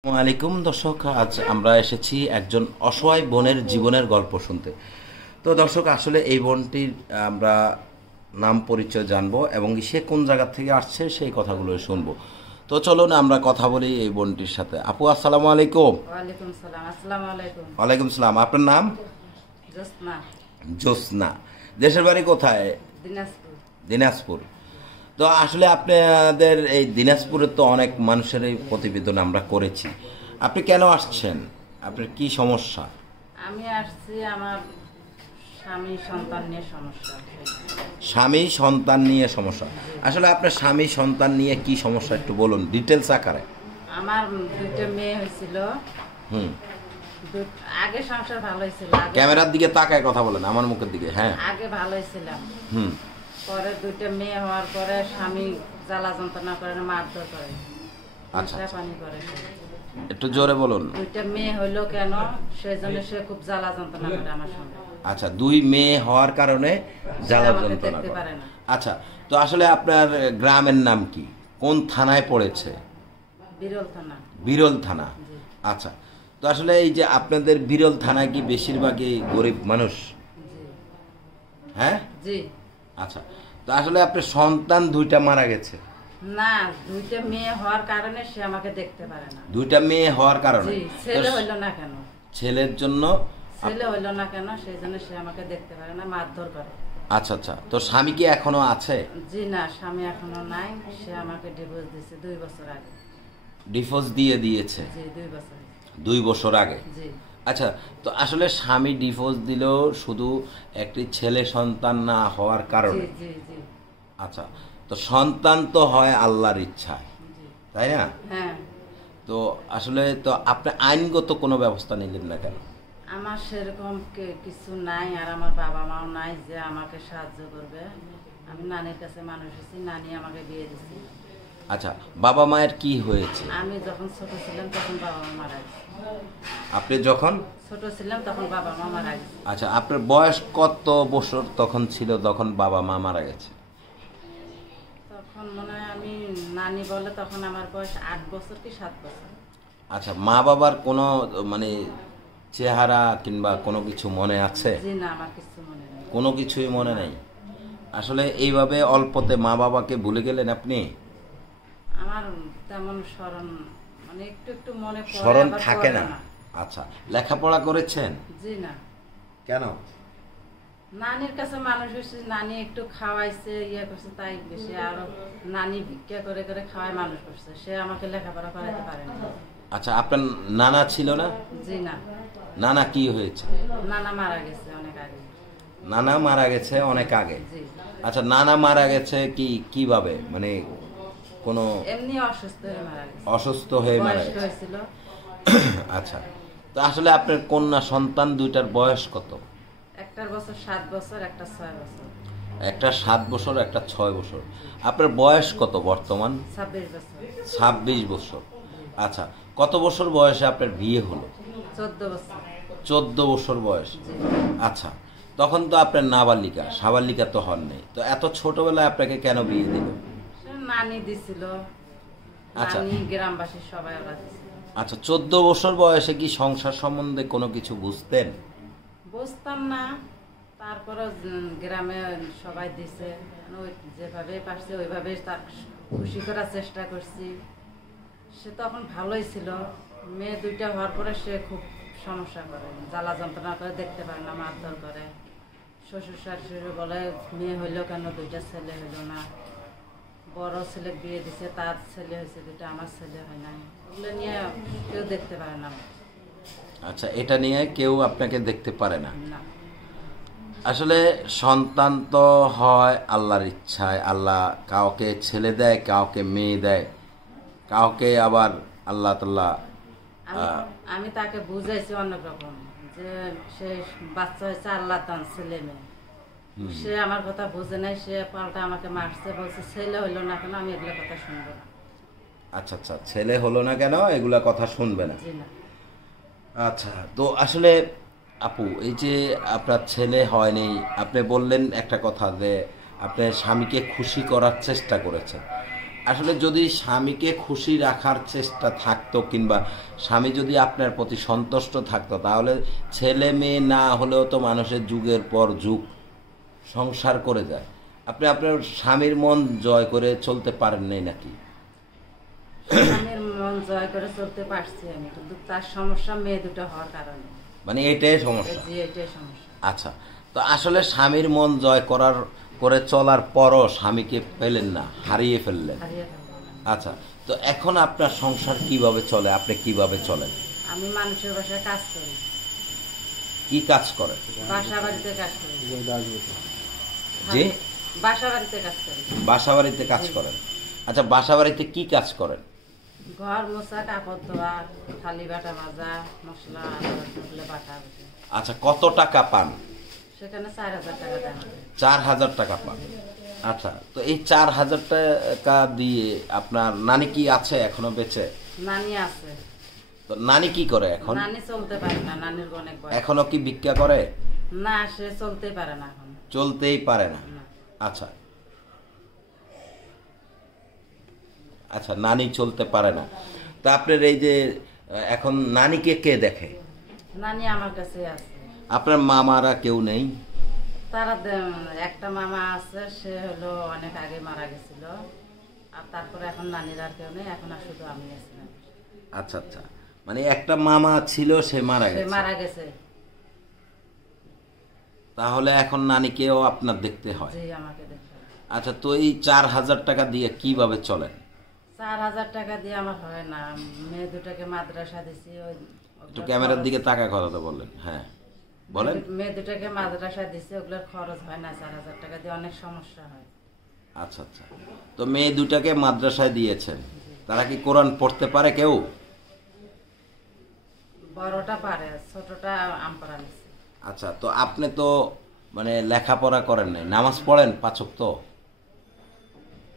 আসসালামু আলাইকুম দর্শক, আজ আমরা এসেছি একজন অসহায় বোনের জীবনের গল্প শুনতে। তো দর্শক, আসলে এই বোনটির আমরা নাম পরিচয় জানবো এবং সে কোন জায়গা থেকে আসছে সেই কথাগুলো শুনবো। তো চলুন আমরা কথা বলি এই বোনটির সাথে। আপু, আসসালামু আলাইকুম। ওয়ালাইকুম সালাম। আসসালামু আলাইকুম। ওয়ালাইকুম সালাম। আপনার নাম? জোসনা। জোসনা। দেশের বাড়ি কোথায়? দিনাজপুর। দিনাজপুর। তো আসলে আপনাদের এই দিনাজপুরে তো অনেক মানুষের এই প্রতিবেদন আমরা করেছি। আপনি কেন আসছেন? আপনার কি সমস্যা? আমি আসছি আমার স্বামী সন্তান নিয়ে সমস্যা। স্বামী সন্তান নিয়ে সমস্যা। আসলে আপনার স্বামী সন্তান নিয়ে কি সমস্যা একটু বলুন ডিটেলস আকারে। আমার দুইটা মেয়ে হয়েছিল। হুম। আগে সংসার ভালো হয়েছিল। ক্যামেরার দিকে তাকায় কথা বলেন, আমার মুখের দিকে। হ্যাঁ। আগে ভালো হয়েছিলাম। হুম। পরে দুইটা মেয়ে হওয়ার পরে স্বামী জ্বালা যন্ত্রণা করে, মারধর করে, আচ্ছা, পানি করে। একটু জোরে বলুন। দুইটা মেয়ে হইলো কেন, সেই জন্য সে খুব জ্বালা যন্ত্রণা করে আমার সঙ্গে। আচ্ছা, দুই মেয়ে হওয়ার কারণে জ্বালা আমাকে যন্ত্রণা দেখতে করে। পারে না। আচ্ছা, তো আসলে আপনার গ্রামের নাম কি? কোন থানায় পড়েছে? বিরল থানা। বিরল থানা। জি। আচ্ছা, তো আসলে এই যে আপনাদের বিরল থানা কি বেশিরভাগই গরিব মানুষ? জি। হ্যাঁ। জি। আচ্ছা, তো আসলে আপনার সন্তান দুইটা মারা গেছে। না, দুইটা মেয়ে হওয়ার কারণে সে আমাকে দেখতে পারে না। দুইটা মেয়ে হওয়ার কারণে? জি। ছেলে হইল না কেন? ছেলের জন্য। ছেলে হইল না কেন, সেই জন্য সে আমাকে দেখতে পারে না, মারধর করে। আচ্ছা আচ্ছা, তো স্বামী কি এখনো আছে? জি না, স্বামী এখনো নাই। সে আমাকে ডিভোর্স দিয়েছে 2 বছর আগে। ডিভোর্স দিয়ে দিয়েছে? জি, 2 বছর। 2 বছর আগে। জি। আচ্ছা, তো আসলে স্বামী ডিভোর্স দিলেও শুধু একটি ছেলে সন্তান না হওয়ার কারণে। জি জি জি। আচ্ছা, তো সন্তান তো হয় আল্লাহর ইচ্ছায়, জি। তাই না? হ্যাঁ। তো আসলে তো আপনি আইনগত কোনো ব্যবস্থা নিলেন না কেন? আমার সেরকম কিছু নাই, আর আমার বাবা মাও নাই যে আমাকে সাহায্য করবে। আমি নানির কাছে মানুষ হয়েছি, নানি আমাকে বিয়ে দিয়েছি। আচ্ছা, বাবা মায়ের কি হয়েছে? আমি যখন ছোট ছিলাম তখন বাবা মা মারা গেছে। আপনি যখন ছোট ছিলাম তখন বাবা মা মারা গেছে। আচ্ছা, আপনার বয়স কত বছর তখন ছিল যখন বাবা মা মারা গেছে? তখন মনে হয় আমি, নানি বলে তখন আমার বয়স 8 বছর কি 7 বছর। আচ্ছা, মা বাবার কোনো মানে চেহারা কিংবা কোনো কিছু মনে আছে? জি না, আমার কিছু মনে নেই। কোনো কিছুই মনে নেই। আসলে এইভাবে অল্পতে মা বাবাকে ভুলে গেলেন আপনি? আমার তেমন স্মরণ, মানে একটু একটু মনে পড়ে, স্মরণ আবার থাকে পড়ে না? আচ্ছা, লেখাপড়া করেছেন? জি না। কেন? নানির কাছে মানুষ হয়েছে, নানি একটু খাওয়াইছে, ইয়ে করছে, তাই বেশি। আরো নানি ভিক্ষা করে করে খাওয়াই মানুষ করছে, সে আমাকে লেখাপড়া করাইতে পারেনি। আচ্ছা, আপনার নানা ছিল না? জি না। নানা কি হয়েছে? নানা মারা গেছে অনেক আগে। নানা মারা গেছে অনেক আগে? জি। আচ্ছা, নানা মারা গেছে কিভাবে, মানে কোনো এমনি অসুস্থ হয়ে মারা গেছে। অসুস্থ হয়ে মারা বয়স্ক গেছে? হয়েছিল। আচ্ছা, তো আসলে আপনার কন্যা সন্তান দুইটার বয়স কত? একটার বছর 7 বছর, একটা 6 বছর। একটা 7 বছর, একটা 6 বছর। আপনার বয়স কত বর্তমান? 26 বছর। 26 বছর। আচ্ছা, কত বছর বয়সে আপনার বিয়ে হলো? 14 বছর। 14 বছর বয়স। জি। আচ্ছা, তখন তো আপনার নাবালিকা, সাবালিকা তো হন নাই, তো এত ছোটবেলায় আপনাকে কেন বিয়ে দিল? সে নানি দিছিল। আচ্ছা। নানি, গ্রামবাসী সবাই ওরা দিছিল। আচ্ছা, 14 বছর বয়সে কি সংসার সম্বন্ধে কোনো কিছু বুঝতেন? বুঝতাম না, তারপরে গ্রামে সবাই দিছে, ওই যেভাবে পারছে ওইভাবে তার খুশি করার চেষ্টা করছি। সে তখন ভালোই ছিল। মেয়ে দুইটা হওয়ার পরে সে খুব সমস্যা করে, জ্বালা যন্ত্রণা করে, দেখতে পারে না, মারধর করে। শ্বশুর শাশুড়ি বলে মেয়ে হইলো কেন, দুইটা ছেলে হইলো না। বড় ছেলে বিয়ে দিছে, তার ছেলে হয়েছে দুইটা, আমার ছেলে হয় নাই। ওগুলো নিয়ে কেউ দেখতে পারে না। আচ্ছা, এটা নিয়ে কেউ আপনাকে দেখতে পারে না? না। আসলে সন্তান তো হয় আল্লাহর ইচ্ছায়। আল্লাহ কাউকে ছেলে দেয়, কাউকে মেয়ে দেয়, কাউকে আবার আল্লাহ তাআলা আমি তাকে বুঝাইছি অনেক রকম, যে সে বাচ্চা হয়েছে আল্লাহ দান, ছেলে মেয়ে। সে আমার কথা বুঝে নাই, সে পাল্টা আমাকে মারছে, বলছে ছেলে হইলো না কেন, আমি এগুলো কথা শুনবো না। আচ্ছা আচ্ছা, ছেলে হলো না কেন এগুলা কথা শুনবে না? জি না। আচ্ছা, তো আসলে আপু, এই যে আপনার ছেলে হয়নি, আপনি বললেন একটা কথা যে আপনি স্বামীকে খুশি করার চেষ্টা করেছেন। আসলে যদি স্বামীকে খুশি রাখার চেষ্টা থাকতো কিংবা স্বামী যদি আপনার প্রতি সন্তুষ্ট থাকতো তাহলে ছেলে মেয়ে না হলেও তো মানুষের যুগের পর যুগ সংসার করে যায়। আপনি আপনার স্বামীর মন জয় করে চলতে পারেন নাই নাকি? স্বামীর মন জয় করে চলতে পারছি আমি, কিন্তু তার সমস্যা মেয়ে দুটো হওয়ার কারণে। মানে এটাই সমস্যা? জি, এটাই সমস্যা। আচ্ছা, তো আসলে স্বামীর মন জয় করে চলার পরও স্বামীকে পেলেন না, হারিয়ে ফেললেন। হারিয়ে ফেললাম। আচ্ছা, তো এখন আপনার সংসার কিভাবে চলে, আপনি কিভাবে চলেন? আমি মানুষের বাসায় কাজ করি। কি কাজ করেন? বাসা বাড়িতে কাজ করি। জি, বাসা বাড়িতে কাজ করি। বাসা বাড়িতে কাজ করেন। আচ্ছা, বাসা বাড়িতে কি কাজ করেন? ঘর মোছা, কাপড় ধোয়া, থালি বাটা মাজা, মশলা বাটা। আচ্ছা, কত টাকা পান? সেখানে 4,000 টাকা দেন। 4,000 টাকা পান। আচ্ছা, তো এই 4,000 টাকা দিয়ে আপনার নানি কি আছে এখনো বেঁচে? নানি আছে। তো নানি কি করে এখন? নানি চলতে পারে না, নানির অনেক বয়স। এখনো কি ভিক্ষা করে? না, সে চলতে পারে না এখন। চলতেই পারে না। না। আচ্ছা আচ্ছা, নানি চলতে পারে না। তা আপনার এই যে এখন নানিকে কে দেখে? নানি আমার কাছে আছে। আপনার মামারা কেউ নেই? তারা একটা মামা আছে, সে হলো অনেক আগে মারা গেছিল। আর তারপরে এখন নানির আর কেউ নেই, এখন আর শুধু আমি আছি। আচ্ছা আচ্ছা, মানে একটা মামা ছিল, সে মারা সে গেছে। মারা গেছে। তাহলে এখন নানিকেও আপনার দেখতে হয়? জি, আমাকে দেখতে হয়। আচ্ছা, তো এই 4,000 টাকা দিয়ে কিভাবে চলেন? 4,000 টাকা দিয়ে আমার হয় না। মেয়ে দুটাকে মাদ্রাসা দিছি। একটু ক্যামেরার দিকে তাকা কথা বললেন। হ্যাঁ, বলেন। মেয়ে দুটাকে মাদ্রাসা দিছি, ওগুলোর খরচ হয় না। 4,000 টাকা দিয়ে অনেক সমস্যা হয়। আচ্ছা আচ্ছা, তো মেয়ে দুটাকে মাদ্রাসায় দিয়েছেন, তারা কি কোরআন পড়তে পারে কেউ? বড়টা পারে, ছোটটা আমপারা নিছে। আচ্ছা, তো আপনি তো মানে লেখাপড়া করেন নাই, নামাজ পড়েন 5 ওয়াক্ত?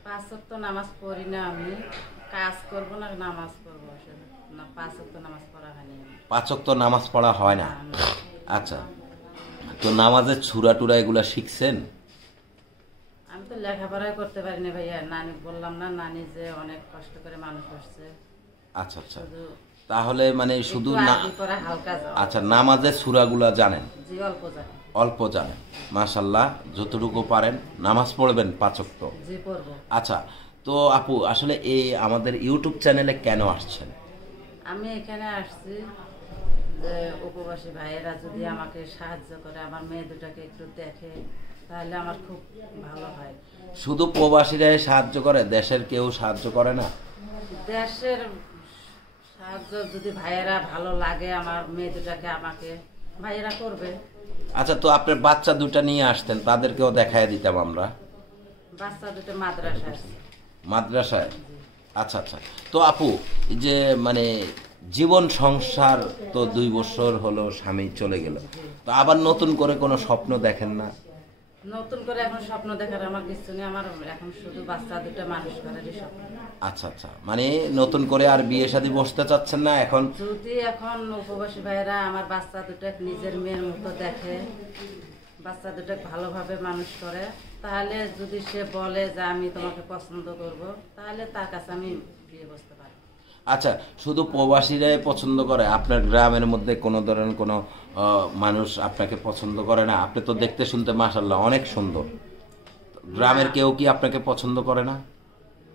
5 ওয়াক্ত নামাজ পড়ি না আমি। কাজ করবো না নামাজ পড়বো, না 5 ওয়াক্ত নামাজ পড়া হয়নি। 5 ওয়াক্ত নামাজ পড়া হয় না? না। আচ্ছা, তো নামাজের ছুরা টুরা এগুলা শিখছেন? আমি তো লেখাপড়াই করতে পারিনি ভাইয়া। নানি বললাম না, নানি যে অনেক কষ্ট করে মানুষ করছে। আচ্ছা আচ্ছা, শুধু তাহলে মানে শুধু একটু না। আরবি পড়া হালকা যাও। আচ্ছা, নামাজের সূরাগুলা জানেন? জি, অল্প জানি। অল্প জানেন, মাশাআল্লাহ। যতটুকু পারেন নামাজ পড়বেন 5 ওয়াক্ত। জি, পড়বো। আচ্ছা, তো আপু আসলে এই আমাদের ইউটিউব চ্যানেলে কেন আসছেন? আমি এখানে আসছি যে উপবাসী ভাইয়েরা যদি আমাকে সাহায্য করে, আমার মেয়ে দুটাকে একটু দেখে, তাহলে আমার খুব ভালো হয়। শুধু প্রবাসীরাই সাহায্য করে, দেশের কেউ সাহায্য করে না? দেশের সাহায্য যদি ভাইয়েরা ভালো লাগে, আমার মেয়ে দুটাকে আমাকে ভাইয়েরা করবে। আচ্ছা, তো আপনার বাচ্চা দুটা নিয়ে আসতেন, তাদেরকেও দেখায় দিতাম আমরা। বাচ্চা দুটো মাদ্রাসায় আছে। মাদ্রাসায়? আচ্ছা আচ্ছা, তো আপু এই যে মানে জীবন সংসার তো 2 বছর হলো স্বামী চলে গেল, তো আবার নতুন করে কোনো স্বপ্ন দেখেন না? নতুন করে এখন স্বপ্ন দেখার আমার কিছু নেই। আমার এখন শুধু বাচ্চা দুটো মানুষ করারই স্বপ্ন। আচ্ছা আচ্ছা, মানে নতুন করে আর বিয়ে শাদী বসতে চাচ্ছেন না এখন? যদি এখন উপবাসী ভাইরা আমার বাচ্চা দুটো নিজের মেয়ের মতো দেখে, বাচ্চা দুটো ভালোভাবে মানুষ করে, তাহলে যদি সে বলে যে আমি তোমাকে পছন্দ করব, তাহলে তার কাছে আমি বিয়ে বসতে পারি। আচ্ছা, শুধু প্রবাসীরাই পছন্দ করে? আপনার গ্রামের মধ্যে কোনো ধরনের কোনো মানুষ আপনাকে পছন্দ করে না? আপনি তো দেখতে শুনতে মাশাআল্লাহ অনেক সুন্দর, গ্রামের কেউ কি আপনাকে পছন্দ করে না?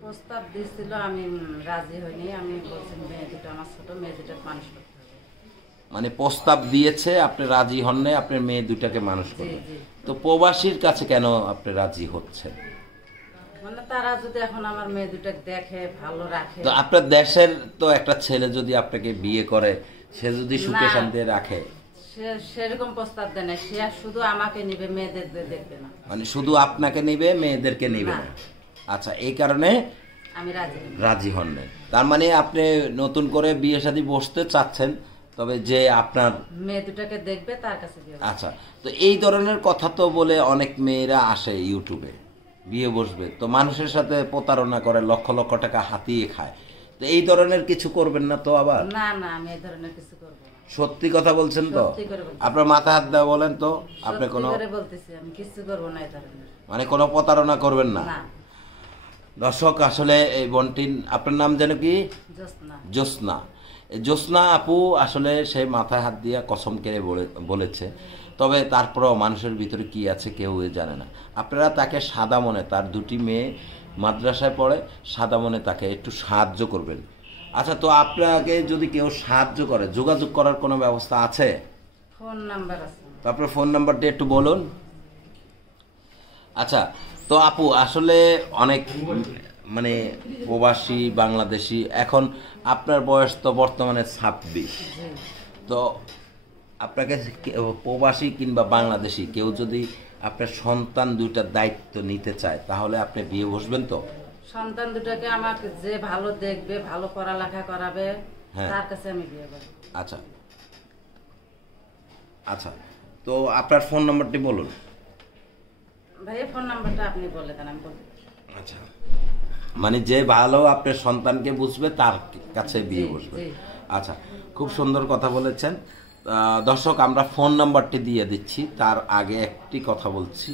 প্রস্তাব দিয়েছিল, আমি রাজি হইনি। আমি বলছি মেয়ে দুটো আমার ছোট, মেয়ে দুটো মানুষ করতে হবে। মানে প্রস্তাব দিয়েছে, আপনি রাজি হন নাই, আপনার মেয়ে দুটাকে মানুষ জি, করবেন। জি। তো প্রবাসীর কাছে কেন আপনি রাজি হচ্ছেন? মানে তারা যদি এখন আমার মেয়ে দুটো দেখে, ভালো রাখে। তো আপনার দেশের তো একটা ছেলে যদি আপনাকে বিয়ে করে, সে যদি সুখে না। শান্তিতে রাখে? সে সেরকম প্রস্তাব দেয় না। সে আর শুধু আমাকে নিবে, মেয়েদের দেখবে না। মানে শুধু আপনাকে নিবে, মেয়েদেরকে নিবে না। না? আচ্ছা, এই কারণে আমি রাজি হইনি। রাজি হন নাই। তার মানে আপনি নতুন করে বিয়ে শাদী বসতে চাচ্ছেন, তবে যে আপনার মেয়ে দুটাকে দেখবে তার কাছে বিয়ে বসবে। আচ্ছা, তো এই ধরনের কথা তো বলে অনেক মেয়েরা আসে ইউটিউবে, বিয়ে বসবে, তো মানুষের সাথে প্রতারণা করে, লক্ষ লক্ষ টাকা হাতিয়ে খায়। তো এই ধরনের কিছু করবেন না তো আবার? না না, আমি এই ধরনের কিছু করবো না। সত্যি কথা বলছেন তো? সত্যি করে বলছি। আপনার মাথা হাত দেওয়া বলেন তো, আপনি সত্যি কোনো করে বলতেছি, আমি কিছু করবো না এই ধরনের। মানে কোনো প্রতারণা করবেন না? না। দর্শক আসলে এই বোনটির আপনার নাম যেন কি? জ্যোৎস্না। জ্যোৎস্না। এই জ্যোৎস্না আপু আসলে সে মাথায় হাত দিয়ে কসম কেড়ে বলেছে, তবে তারপরেও মানুষের ভিতরে কি আছে কেউ জানে না। আপনারা তাকে সাদা মনে, তার দুটি মেয়ে মাদ্রাসায় পড়ে, সাদা মনে তাকে একটু সাহায্য করবেন। আচ্ছা, তো আপনাকে যদি কেউ সাহায্য করে, যোগাযোগ করার কোনো ব্যবস্থা আছে? ফোন নাম্বার আছে। তো আপনার ফোন নাম্বারটি একটু বলুন। আচ্ছা, তো আপু আসলে অনেক মানে প্রবাসী বাংলাদেশি, এখন আপনার বয়স তো বর্তমানে 26, জি। তো আপনাকে প্রবাসী কিংবা বাংলাদেশি কেউ যদি আপনার সন্তান দুইটার দায়িত্ব নিতে চায়, তাহলে আপনি বিয়ে বসবেন তো? সন্তান দুটাকে আমাকে যে ভালো দেখবে, ভালো পড়ালেখা করাবে, হ্যাঁ। তার কাছে আমি বিয়ে করব। আচ্ছা আচ্ছা, তো আপনার ফোন নাম্বারটি বলুন। ভাইয়া ফোন নাম্বারটা আপনি বলে দেন, আমি বলবো। আচ্ছা, মানে যে ভালো আপনার সন্তানকে বুঝবে তার কাছে বিয়ে জি, বসবে। জি। আচ্ছা, খুব সুন্দর কথা বলেছেন। দর্শক, আমরা ফোন নাম্বারটি দিয়ে দিচ্ছি, তার আগে একটি কথা বলছি,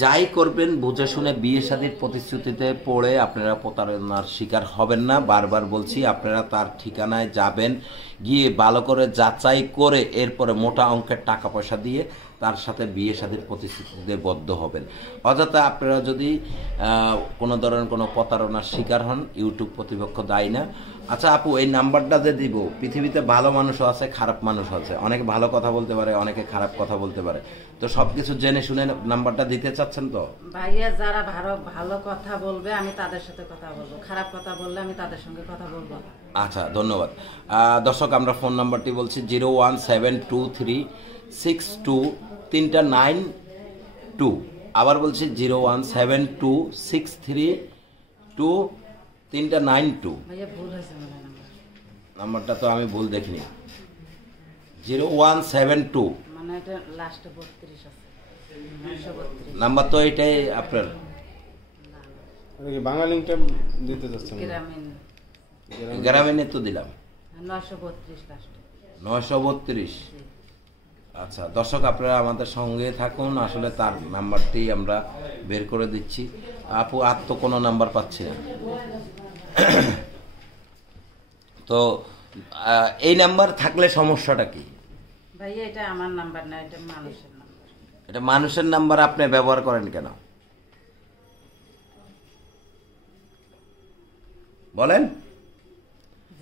যাই করবেন বুঝে শুনে বিয়ে শাদীর প্রতিশ্রুতিতে পড়ে আপনারা প্রতারণার শিকার হবেন না। বারবার বলছি, আপনারা তার ঠিকানায় যাবেন, গিয়ে ভালো করে যাচাই করে এরপরে মোটা অঙ্কের টাকা পয়সা দিয়ে তার সাথে বিয়ে শাদীর প্রতিশ্রুতিতে বদ্ধ হবেন। অযথা আপনারা যদি কোনো ধরনের কোনো প্রতারণার শিকার হন, ইউটিউব কর্তৃপক্ষ দায়ী না। আচ্ছা আপু, এই নাম্বারটা যে দিব, পৃথিবীতে ভালো মানুষও আছে, খারাপ মানুষ আছে, অনেকে ভালো কথা বলতে পারে, অনেকে খারাপ কথা বলতে পারে, তো সবকিছু জেনে শুনে নাম্বারটা দিতে চাচ্ছেন তো? ভাইয়া যারা ভালো ভালো কথা বলবে আমি তাদের সাথে কথা বলবো, খারাপ কথা বললে আমি তাদের সঙ্গে কথা বলবো না। আচ্ছা, ধন্যবাদ। দর্শক, আমরা ফোন নাম্বারটি বলছি 01723623992। আবার বলছি 01726323992। ভাইয়া ভুল হয়েছে মনে নাম্বার, নাম্বারটা তো আমি ভুল দেখিনি। 0172 মানে এটা লাস্টে 32 আছে, 932। নাম্বার তো এটাই আপনার। বাংলা লিঙ্কটা দিতে চাচ্ছেন? গ্রামীণ গ্রামীণে তো দিলাম 932 লাস্টে। 932। আচ্ছা দর্শক, আপনারা আমাদের সঙ্গে থাকুন, আসলে তার নাম্বারটি আমরা বের করে দিচ্ছি। আপু, আর তো কোনো নাম্বার পাচ্ছি না। তো এই নাম্বার থাকলে সমস্যাটা কি? ভাইয়া এটা আমার নাম্বার না, এটা মানুষের নাম্বার। এটা মানুষের নাম্বার, আপনি ব্যবহার করেন কেন বলেন?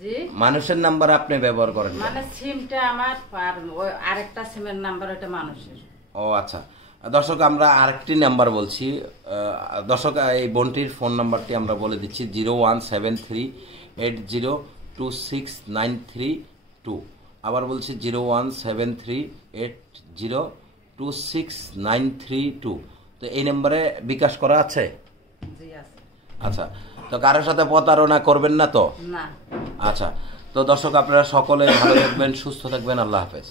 জি, মানুষের নাম্বার আপনি ব্যবহার করেন কেন? মানে সিমটা আমার, আর ওই আরেকটা সিমের নাম্বার ওটা মানুষের। ও আচ্ছা, দর্শক আমরা আরেকটি নাম্বার বলছি। দর্শক, এই বোনটির ফোন নাম্বারটি আমরা বলে দিচ্ছি 01738026932। আবার বলছি 01738026932। তো এই নাম্বারে বিকাশ করা আছে? জি আছে। আচ্ছা, তো কারোর সাথে প্রতারণা করবেন না তো? না। আচ্ছা, তো দর্শক আপনারা সকলে ভালো থাকবেন, সুস্থ থাকবেন, আল্লাহ হাফেজ।